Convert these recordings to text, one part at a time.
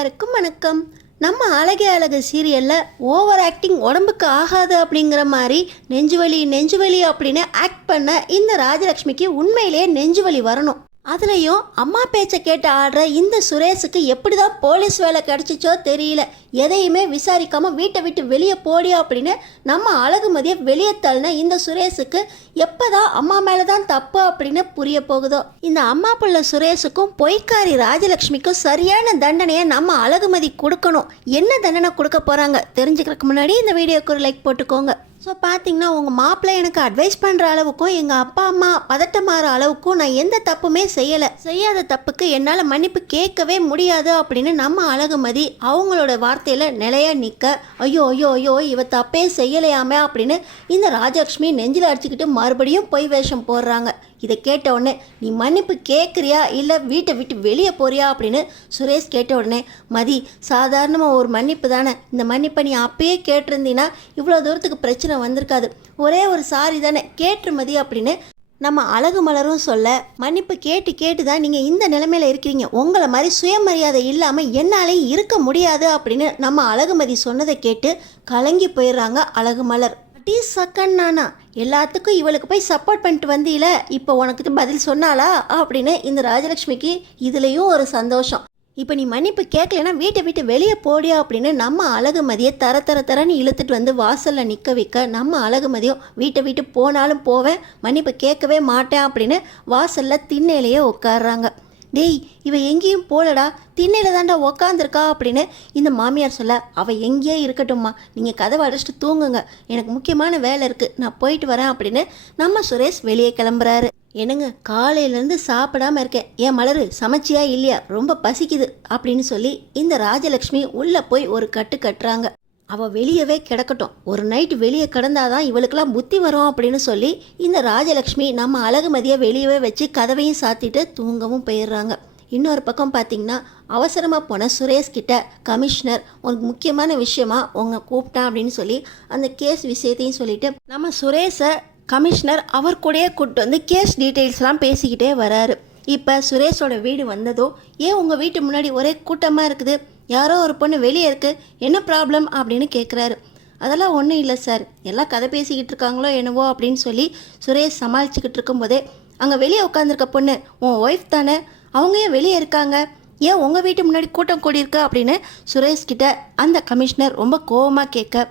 எல்லாருக்கும் வணக்கம். நம்ம அழகே அழகு சீரியலில் ஓவர் ஆக்டிங் உடம்புக்கு ஆகாது அப்படிங்கிற மாதிரி நெஞ்சுவலி அப்படின்னு ஆக்ட் பண்ண இந்த ராஜலக்ஷ்மிக்கு உண்மையிலேயே நெஞ்சுவலி வரணும். அதுலேயும் அம்மா பேச்சை கேட்டு ஆடுற இந்த சுரேஷுக்கு எப்படி தான் போலீஸ் வேலை கிடச்சிச்சோ தெரியல. எதையுமே விசாரிக்காமல் வீட்டை விட்டு வெளியே போடியா அப்படின்னு நம்ம அழகுமதியை வெளியே தள்ளின இந்த சுரேஷுக்கு எப்போ தான் அம்மா மேலே தான் தப்பு அப்படின்னு புரிய போகுதோ. இந்த அம்மா பிள்ளை சுரேஷுக்கும் பொய்க்காரி ராஜலக்ஷ்மிக்கும் சரியான தண்டனையை நம்ம அழகுமதி கொடுக்கணும். என்ன தண்டனை கொடுக்க போகிறாங்க தெரிஞ்சுக்கிறதுக்கு முன்னாடி இந்த வீடியோக்கு ஒரு லைக் போட்டுக்கோங்க. ஸோ பார்த்தீங்கன்னா உங்கள் மாப்பிள்ளை எனக்கு அட்வைஸ் பண்ணுற அளவுக்கும் எங்கள் அப்பா அம்மா பதட்டமாகிற அளவுக்கும் நான் எந்த தப்புமே செய்யாத தப்புக்கு என்னால் மன்னிப்பு கேட்கவே முடியாது அப்படின்னு நம்ம அழகுமதி அவங்களோட வார்த்தையில் நிலையாக நிற்க ஐயோ இவ தப்பே செய்யலையாமே அப்படின்னு இந்த ராஜலக்ஷ்மி நெஞ்சில் அடிச்சுக்கிட்டு மறுபடியும் பொய் வேஷம் போடுறாங்க. இதை கேட்ட உடனே நீ மன்னிப்பு கேட்குறியா இல்லை வீட்டை விட்டு வெளியே போறியா அப்படின்னு சுரேஷ் கேட்ட உடனே மதி சாதாரணமாக ஒரு மன்னிப்பு தானே, இந்த மன்னிப்பை நீ அப்பயே கேட்டிருந்தீன்னா இவ்வளோ தூரத்துக்கு பிரச்சனை வந்திருக்காது, ஒரே ஒரு சாரி தானே கேட்டு மதி அப்படின்னு நம்ம அழகு மலரும் சொல்ல மன்னிப்பு கேட்டு தான் நீங்கள் இந்த நிலைமையில் இருக்கிறீங்க, உங்களை மாதிரி சுயமரியாதை இல்லாமல் என்னாலே இருக்க முடியாது அப்படின்னு நம்ம அழகுமதி சொன்னதை கேட்டு கலங்கி போயிடுறாங்க அழகு மலர். சக்கண்ணானா எல்லாத்துக்கும் இவளுக்கு போய் சப்போர்ட் பண்ணிட்டு வந்தீல, இப்போ உனக்கு பதில் சொன்னாளா அப்படின்னு இந்த ராஜலக்ஷ்மிக்கு இதுலேயும் ஒரு சந்தோஷம். இப்போ நீ மன்னிப்பு கேட்கலன்னா வீட்டை விட்டு வெளியே போடியா அப்படின்னு நம்ம அழகுமதியை தரன்னு இழுத்துட்டு வந்து வாசலில் நிற்க வைக்க நம்ம அழகுமதியும் வீட்டை விட்டு போனாலும் போவேன் மன்னிப்பு கேட்கவே மாட்டேன் அப்படின்னு வாசலில் திண்ணையிலேயே உட்காடுறாங்க. டேய் இவ எங்கேயும் போலடா, திண்ணையில் தாண்டா உக்காந்துருக்கா அப்படின்னு இந்த மாமியார் சொல்ல அவள் எங்கேயே இருக்கட்டும்மா, நீங்கள் கதவை அடைச்சிட்டு தூங்குங்க, எனக்கு முக்கியமான வேலை இருக்குது, நான் போயிட்டு வரேன் அப்படின்னு நம்ம சுரேஷ் வெளியே கிளம்புறாரு. என்னங்க காலையிலேருந்து சாப்பிடாம இருக்கேன், ஏன் மலரு சமைச்சியா இல்லையா, ரொம்ப பசிக்குது அப்படின்னு சொல்லி இந்த ராஜலக்ஷ்மி உள்ளே போய் ஒரு கட்டு கட்டுறாங்க. அவள் வெளியவே கிடக்கட்டும், ஒரு நைட்டு வெளியே கிடந்தாதான் இவளுக்கெல்லாம் புத்தி வரும் அப்படின்னு சொல்லி இந்த ராஜலக்ஷ்மி நம்ம அழகுமதியை வெளியவே வச்சு கதவையும் சாத்திட்டு தூங்கவும் போயிடுறாங்க. இன்னொரு பக்கம் பார்த்திங்கன்னா அவசரமாக போன சுரேஷ்கிட்ட கமிஷனர் உனக்கு முக்கியமான விஷயமா உங்க கூப்பிட்டான் அப்படின்னு சொல்லி அந்த கேஸ் விஷயத்தையும் சொல்லிட்டு நம்ம சுரேஷை கமிஷனர் அவர் கூடயே கூப்பிட்டு வந்து கேஸ் டீட்டெயில்ஸ்லாம் பேசிக்கிட்டே வராரு. இப்போ சுரேஷோட வீடு வந்ததோ ஏன் உங்கள் வீட்டு முன்னாடி ஒரே கூட்டமாக இருக்குது, யாரோ ஒரு பொண்ணு வெளியே இருக்குது, என்ன ப்ராப்ளம் அப்படின்னு கேட்குறாரு. அதெல்லாம் ஒன்றும் இல்லை சார், எல்லாம் கதை பேசிக்கிட்டு இருக்காங்களோ என்னவோ அப்படின்னு சொல்லி சுரேஷ் சமாளிச்சுக்கிட்டு இருக்கும்போதே அங்கே வெளியே உட்காந்துருக்க பொண்ணு உன் ஒய்ஃப் தானே, அவங்க ஏன் வெளியே இருக்காங்க, ஏன் உங்கள் வீட்டு முன்னாடி கூட்டம் கூடியிருக்கா அப்படின்னு சுரேஷ்கிட்ட அந்த கமிஷனர் ரொம்ப கோபமாக கேட்க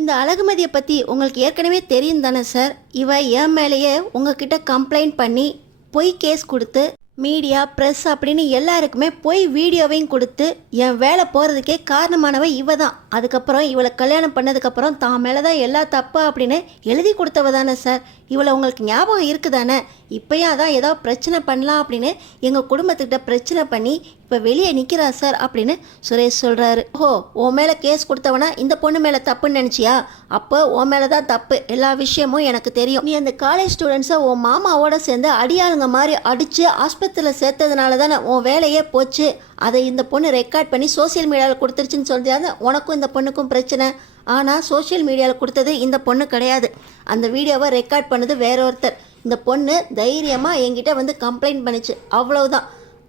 இந்த அழகுமதியை பற்றி உங்களுக்கு ஏற்கனவே தெரியும் தானே சார், இவ என் மேலேயே உங்ககிட்ட கம்ப்ளைண்ட் பண்ணி பொய் கேஸ் கொடுத்து மீடியா ப்ரெஸ் அப்படின்னு எல்லாருக்குமே போய் வீடியோவையும் கொடுத்து என் வேலை போகிறதுக்கே காரணமானவ இவ தான். அதுக்கப்புறம் இவளை கல்யாணம் பண்ணதுக்கப்புறம் தான் மேலே தான் எல்லா தப்பா அப்படின்னு எழுதி கொடுத்தவ தானே சார், இவளை உங்களுக்கு ஞாபகம் இருக்குதானே, இப்போயும் அதான் ஏதோ பிரச்சனை பண்ணலாம் அப்படின்னு எங்கள் குடும்பத்துக்கிட்ட பிரச்சனை பண்ணி இப்போ வெளியே நிற்கிறா சார் அப்படின்னு சுரேஷ் சொல்கிறாரு. ஓ உன் மேலே கேஸ் கொடுத்தவனா இந்த பொண்ணு மேலே தப்புன்னு நினச்சியா, அப்போ உன் மேலே தான் தப்பு, எல்லா விஷயமும் எனக்கு தெரியும், நீ அந்த காலேஜ் ஸ்டூடெண்ட்ஸை உன் மாமாவோட சேர்ந்து அடியாளுங்க மாதிரி அடித்து ஆஸ்பத்திரியில் சேர்த்ததுனால தானே உன் வேலையே போச்சு, அதை இந்த பொண்ணு ரெக்கார்ட் பண்ணி சோசியல் மீடியாவில் கொடுத்துருச்சுன்னு சொல்லியாத உனக்கும் இந்த பொண்ணுக்கும் பிரச்சனை. ஆனால் சோஷியல் மீடியாவில் கொடுத்தது இந்த பொண்ணு கிடையாது, அந்த வீடியோவை ரெக்கார்ட் பண்ணது வேற ஒருத்தர், இந்த பொண்ணு தைரியமாக என்கிட்ட வந்து கம்ப்ளைண்ட் பண்ணிச்சு, அவ்வளவுதான்.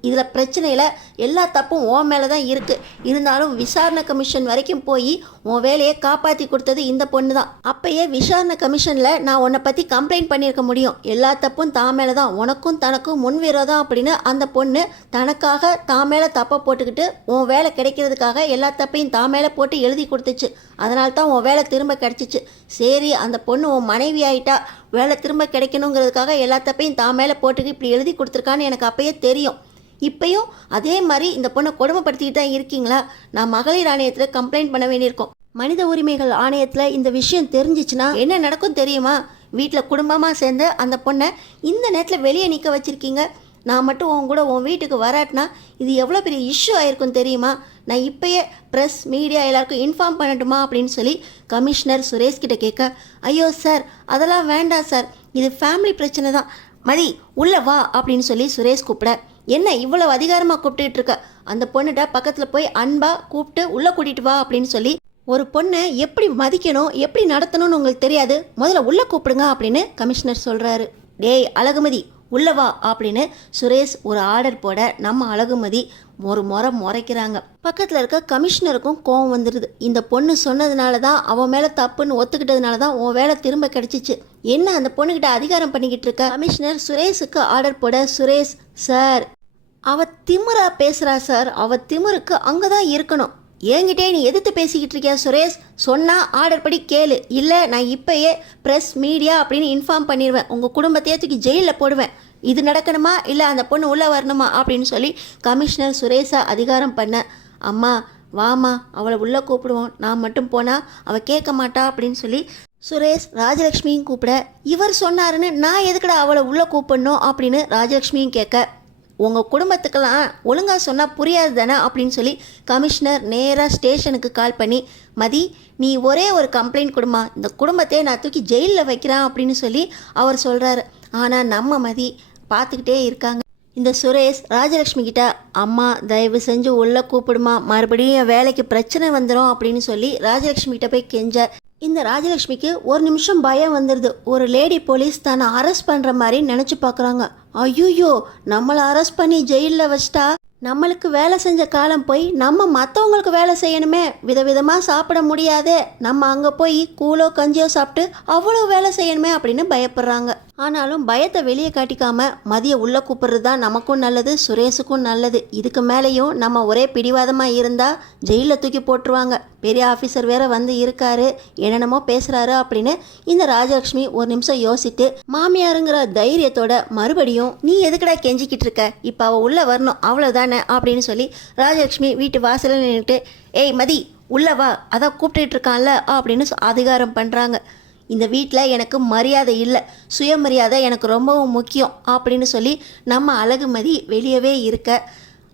இதில் பிரச்சனையில் எல்லா தப்பும் உன் மேலே தான் இருக்குது, இருந்தாலும் விசாரணை கமிஷன் வரைக்கும் போய் உன் வேலையை காப்பாற்றி கொடுத்தது இந்த பொண்ணு தான். அப்பயே விசாரணை கமிஷனில் நான் உன்னை பற்றி கம்ப்ளைண்ட் பண்ணியிருக்க முடியும், எல்லா தப்பும் தான் மேலே தான், உனக்கும் தனக்கும் முன்விரோதம் அப்படின்னு அந்த பொண்ணு தனக்காக தான் மேலே தப்பை போட்டுக்கிட்டு உன் வேலை கிடைக்கிறதுக்காக எல்லா தப்பையும் தான் மேலே போட்டு எழுதி கொடுத்துச்சு, அதனால தான் உன் வேலை திரும்ப கிடச்சிச்சு. சரி அந்த பொண்ணு உன் மனைவி ஆகிட்டா, வேலை திரும்ப கிடைக்கணுங்கிறதுக்காக எல்லா தப்பையும் தான் மேலே போட்டுக்கு இப்படி எழுதி கொடுத்துருக்கான்னு எனக்கு அப்பயே தெரியும், இப்பயும் அதே மாதிரி இந்த பொண்ணை கொடுமைப்படுத்திக்கிட்டு தான் இருக்கீங்களா, நான் மகளிர் ஆணையத்தில் கம்ப்ளைண்ட் பண்ண வேண்டியிருக்கோம், மனித உரிமைகள் ஆணையத்தில் இந்த விஷயம் தெரிஞ்சிச்சுன்னா என்ன நடக்கும் தெரியுமா, வீட்டில் குடும்பமாக சேர்ந்து அந்த பொண்ணை இந்த நேரத்தில் வெளியே நிற்க வச்சுருக்கீங்க, நான் மட்டும் உன் கூட உன் வீட்டுக்கு வராட்டினா இது எவ்வளோ பெரிய இஷ்யூ ஆயிருக்கும் தெரியுமா, நான் இப்போயே ப்ரெஸ் மீடியா எல்லாருக்கும் இன்ஃபார்ம் பண்ணட்டுமா அப்படின்னு சொல்லி கமிஷனர் சுரேஷ்கிட்ட கேட்க ஐயோ சார் அதெல்லாம் வேண்டாம் சார், இது ஃபேமிலி பிரச்சனை தான், மதி உள்ளே வா அப்படின்னு சொல்லி சுரேஷ் கூப்பிட என்ன இவ்வளவு அதிகாரமாக கூப்பிட்டுட்டு இருக்க, அந்த பொண்ணுகிட்ட பக்கத்தில் போய் அன்பாக கூப்பிட்டு உள்ளே கூட்டிகிட்டு வா அப்படின்னு சொல்லி ஒரு பொண்ணை எப்படி மதிக்கணும் எப்படி நடத்தணும்னு உங்களுக்கு தெரியாது, முதல்ல உள்ளே கூப்பிடுங்க அப்படின்னு கமிஷனர் சொல்கிறாரு. டேய் அழகுமதி உள்ளவா அப்படின்னு சுரேஷ் ஒரு ஆர்டர் போட நம்ம அழகுமதி ஒரு முறை முறைக்கிறாங்க. பக்கத்தில் இருக்க கமிஷனருக்கும் கோவம் வந்துடுது. இந்த பொண்ணு சொன்னதுனால தான், அவன் மேலே தப்புன்னு ஒத்துக்கிட்டதுனால தான் உன் வேலை திரும்ப கிடைச்சிச்சு. என்ன அந்த பொண்ணுக்கிட்ட அதிகாரம் பண்ணிக்கிட்டு இருக்க? கமிஷனர் சுரேஷுக்கு ஆர்டர் போட, சுரேஷ் சார் அவ திமிரா பேசுகிறா சார், அவ திமிருக்கு அங்கே தான் இருக்கணும். என்கிட்டே நீ எதிர்த்து பேசிக்கிட்டு இருக்கியா சுரேஷ்? சொன்னால் ஆர்டர் படி கேளு, இல்லை நான் இப்போயே ப்ரெஸ் மீடியா அப்படின்னு இன்ஃபார்ம் பண்ணிடுவேன், உங்கள் குடும்பத்தையே தூக்கி ஜெயிலில் போடுவேன். இது நடக்கணுமா இல்லை அந்த பொண்ணு உள்ளே வரணுமா அப்படின்னு சொல்லி கமிஷனர் சுரேஷை அதிகாரம் பண்ண, அம்மா வாமா அவளை உள்ளே கூப்பிடுவோம், நான் மட்டும் போனால் அவள் கேட்க மாட்டா அப்படின்னு சொல்லி சுரேஷ் ராஜலக்ஷ்மியும் கூப்பிட, இவர் சொன்னாருன்னு நான் எதுக்கடா அவளை உள்ளே கூப்பிடணும் அப்படின்னு ராஜலக்ஷ்மியும் கேட்க, உங்கள் குடும்பத்துக்கெல்லாம் ஒழுங்காக சொன்னால் புரியாது தானே அப்படின்னு சொல்லி கமிஷனர் நேராக ஸ்டேஷனுக்கு கால் பண்ணி, மதி நீ ஒரே ஒரு கம்ப்ளைண்ட் கொடுமா, இந்த குடும்பத்தையே நான் தூக்கி ஜெயிலில் வைக்கிறேன் அப்படின்னு சொல்லி அவர் சொல்கிறாரு. ஆனால் நம்ம மதி பார்த்துக்கிட்டே இருக்காங்க. இந்த சுரேஷ் ராஜலக்ஷ்மி கிட்ட, அம்மா தயவு செஞ்சு உள்ளே கூப்பிடுமா, மறுபடியும் என் வேலைக்கு பிரச்சனை வந்துடும் அப்படின்னு சொல்லி ராஜலக்ஷ்மி கிட்ட போய் கெஞ்ச, இந்த ராஜலக்ஷ்மிக்கு ஒரு நிமிஷம் பயம் வந்துடுது. ஒரு லேடி போலீஸ் தன்னை அரெஸ்ட் பண்ணுற மாதிரி நினச்சி பார்க்குறாங்க. ஐயோ நம்மளை அரெஸ்ட் பண்ணி ஜெயிலில் வச்சிட்டா நம்மளுக்கு வேலை செஞ்ச காலம் போய் நம்ம மற்றவங்களுக்கு வேலை செய்யணுமே, விதவிதமாக சாப்பிட முடியாதே, நம்ம அங்கே போய் கூழோ கஞ்சியோ சாப்பிட்டு அவ்வளோ வேலை செய்யணுமே அப்படின்னு பயப்படுறாங்க. ஆனாலும் பயத்தை வெளியே காட்டிக்காம மதிய உள்ளே கூப்பிட்றது தான் நமக்கும் நல்லது, சுரேஷுக்கும் நல்லது. இதுக்கு மேலேயும் நம்ம ஒரே பிடிவாதமாக இருந்தால் ஜெயிலில் தூக்கி போட்டுருவாங்க. பெரிய ஆஃபீஸர் வேற வந்து இருக்காரு, என்னென்னமோ பேசுகிறாரு அப்படின்னு இந்த ராஜலக்ஷ்மி ஒரு நிமிஷம் யோசித்து மாமியாருங்கிற தைரியத்தோட மறுபடியும், நீ எதுக்கடா கெஞ்சிக்கிட்டு இருக்க, இப்போ அவள் உள்ளே வரணும் அவ்வளோதானே அப்படின்னு சொல்லி ராஜலக்ஷ்மி வீட்டு வாசலில் நின்றுட்டு, ஏய் மதி உள்ளே வா, அதான் கூப்பிட்டுட்டு இருக்கான்ல அப்படின்னு அதிகாரம் பண்ணுறாங்க. இந்த வீட்டில் எனக்கு மரியாதை இல்லை, சுயமரியாதை எனக்கு ரொம்பவும் முக்கியம் அப்படின்னு சொல்லி நம்ம அழகுமதி வெளியவே இருக்க,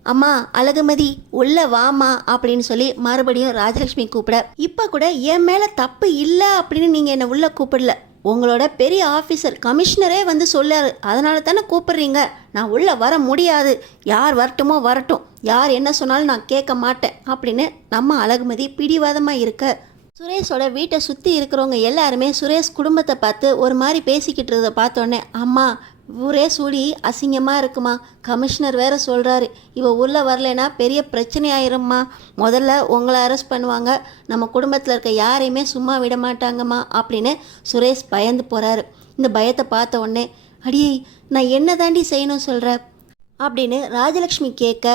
அம்மா அழகுமதி உள்ள வாமா அப்படின்னு சொல்லி மறுபடியும் ராஜலக்ஷ்மி கூப்பிட, இப்போ கூட என் மேலே தப்பு இல்லை அப்படின்னு நீங்கள் என்னை உள்ளே கூப்பிடல, உங்களோட பெரிய ஆஃபீஸர் கமிஷனரே வந்து சொல்லாரு, அதனால தானே கூப்பிடுறீங்க, நான் உள்ளே வர முடியாது, யார் வரட்டுமோ வரட்டும், யார் என்ன சொன்னாலும் நான் கேட்க மாட்டேன் அப்படின்னு நம்ம அழகுமதி பிடிவாதமாக இருக்க, சுரேஷோட வீட்டை சுற்றி இருக்கிறவங்க எல்லாருமே சுரேஷ் குடும்பத்தை பார்த்து ஒரு மாதிரி பேசிக்கிட்டு இருந்ததை பார்த்தோன்னே, அம்மா ஊரே சூடி அசிங்கமாக இருக்குமா, கமிஷனர் வேற சொல்கிறாரு, இவ உள்ளே வரலைன்னா பெரிய பிரச்சனை ஆயிரும்மா, முதல்ல உங்களை அரெஸ்ட் பண்ணுவாங்க, நம்ம குடும்பத்தில் இருக்க யாரையுமே சும்மா விட மாட்டாங்கம்மா அப்படின்னு சுரேஷ் பயந்து போகிறாரு. இந்த பயத்தை பார்த்த உடனே, அடியே நான் என்ன தாண்டி செய்யணும் சொல்கிற அப்படின்னு ராஜலக்ஷ்மி கேட்க,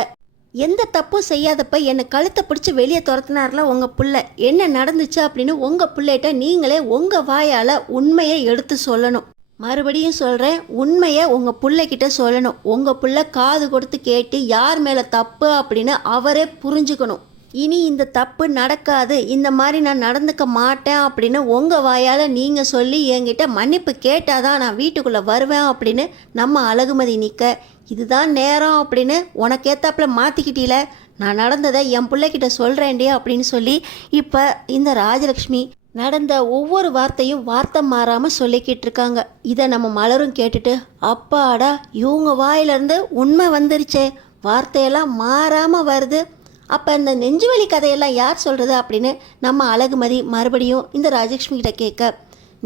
எந்த தப்பும் செய்யாதப்ப என்னை கழுத்தை பிடிச்சி வெளியே துரத்துனார்ல உங்கள் பிள்ளை, என்ன நடந்துச்சு அப்படின்னு உங்கள் பிள்ளைகிட்ட நீங்களே உங்கள் வாயால் உண்மையை எடுத்து சொல்லணும். மறுபடியும் சொல்கிறேன், உண்மையை உங்கள் பிள்ளைகிட்ட சொல்லணும். உங்கள் பிள்ளை காது கொடுத்து கேட்டு யார் மேலே தப்பு அப்படின்னு அவரே புரிஞ்சுக்கணும். இனி இந்த தப்பு நடக்காது, இந்த மாதிரி நான் நடந்துக்க மாட்டேன் அப்படின்னு உங்கள் வாயால் நீங்கள் சொல்லி என்கிட்ட மன்னிப்பு கேட்டால் தான் நான் வீட்டுக்குள்ளே வருவேன் அப்படின்னு நம்ம அழகுமதி நிற்க, இதுதான் நேரம் அப்படின்னு உனக்கேத்தாப்புல மாற்றிக்கிட்டீல, நான் நடந்ததை என் பிள்ளைகிட்ட சொல்கிறேன்டே அப்படின்னு சொல்லி இப்போ இந்த ராஜலக்ஷ்மி நடந்த ஒவ்வொரு வார்த்தையும் வார்த்தை மாறாமல் சொல்லிக்கிட்டு இருக்காங்க. இதை நம்ம மலரும் கேட்டுட்டு, அப்பாடா இவங்க வாயிலிருந்து உண்மை வந்துருச்சே, வார்த்தையெல்லாம் மாறாமல் வருது, அப்போ இந்த நெஞ்சுவலி கதையெல்லாம் யார் சொல்கிறது அப்படின்னு நம்ம அழகுமதி மறுபடியும் இந்த ராஜலக்ஷ்மி கிட்ட கேட்க,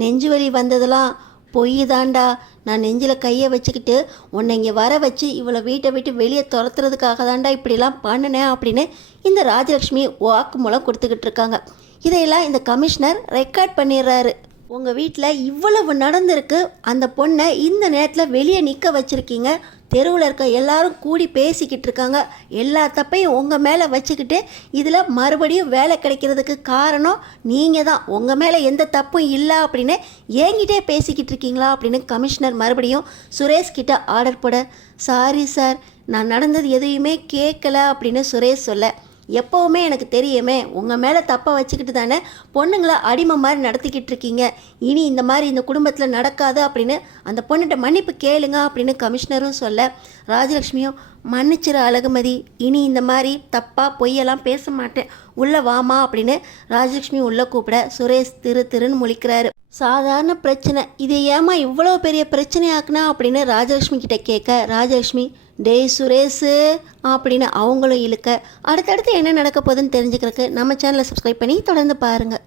நெஞ்சுவலி வந்ததெல்லாம் பொய் தாண்டா, நான் நெஞ்சில் கையை வச்சுக்கிட்டு உன்னை இங்கே வர வச்சு இவளை வீட்டை விட்டு வெளியே துரத்துறதுக்காக தாண்டா இப்படிலாம் பண்ணினேன் அப்படின்னு இந்த ராஜலக்ஷ்மி வாக்குமூலம் கொடுத்துக்கிட்டு இருக்காங்க. இதையெல்லாம் இந்த கமிஷனர் ரெக்கார்ட் பண்ணிடுறாரு. உங்கள் வீட்டில் இவ்வளவு நடந்திருக்கு, அந்த பொண்ணை இந்த நேரத்தில் வெளியே நிற்க வச்சுருக்கீங்க, தெருவில் இருக்க எல்லாரும் கூடி பேசிக்கிட்டு இருக்காங்க, எல்லா தப்பையும் உங்கள் மேலே வச்சுக்கிட்டு இதில் மறுபடியும் வேலை கிடைக்கிறதுக்கு காரணம் நீங்கள் தான், உங்கள் மேலே எந்த தப்பும் இல்லை அப்படின்னு என்கிட்டே பேசிக்கிட்டு இருக்கீங்களா அப்படின்னு கமிஷனர் மறுபடியும் சுரேஷ் கிட்ட ஆர்டர் போட, சாரி சார் நான் நடந்தது எதையுமே கேட்கல அப்படின்னு சுரேஷ் சொல்ல, எப்போவுமே எனக்கு தெரியுமே உங்கள் மேலே தப்பை வச்சுக்கிட்டு தானே பொண்ணுங்களை அடிமை மாதிரி நடத்திக்கிட்டு இருக்கீங்க, இனி இந்த மாதிரி இந்த குடும்பத்தில் நடக்காது அப்படின்னு அந்த பொண்ணுகிட்ட மன்னிப்பு கேளுங்க அப்படின்னு கமிஷனரும் சொல்ல, ராஜலக்ஷ்மியும் மன்னிச்சிரு அழகுமதி, இனி இந்த மாதிரி தப்பாக பொய்யெல்லாம் பேச மாட்டேன், உள்ளே வாமா அப்படின்னு ராஜலக்ஷ்மி உள்ளே கூப்பிட சுரேஷ் திருன்னு முழிக்கிறாரு. சாதாரண பிரச்சனை, இதை ஏமா இவ்வளோ பெரிய பிரச்சனை ஆக்குனா அப்படின்னு ராஜலக்ஷ்மி கிட்ட கேட்க, ராஜலக்ஷ்மி டேய் சுரேஷு அப்படின்னு அவங்களும் இழுக்க, அடுத்தடுத்து என்ன நடக்க போகுதுன்னு தெரிஞ்சுக்கிறதுக்கு நம்ம சேனலை சப்ஸ்கிரைப் பண்ணி தொடர்ந்து பாருங்கள்.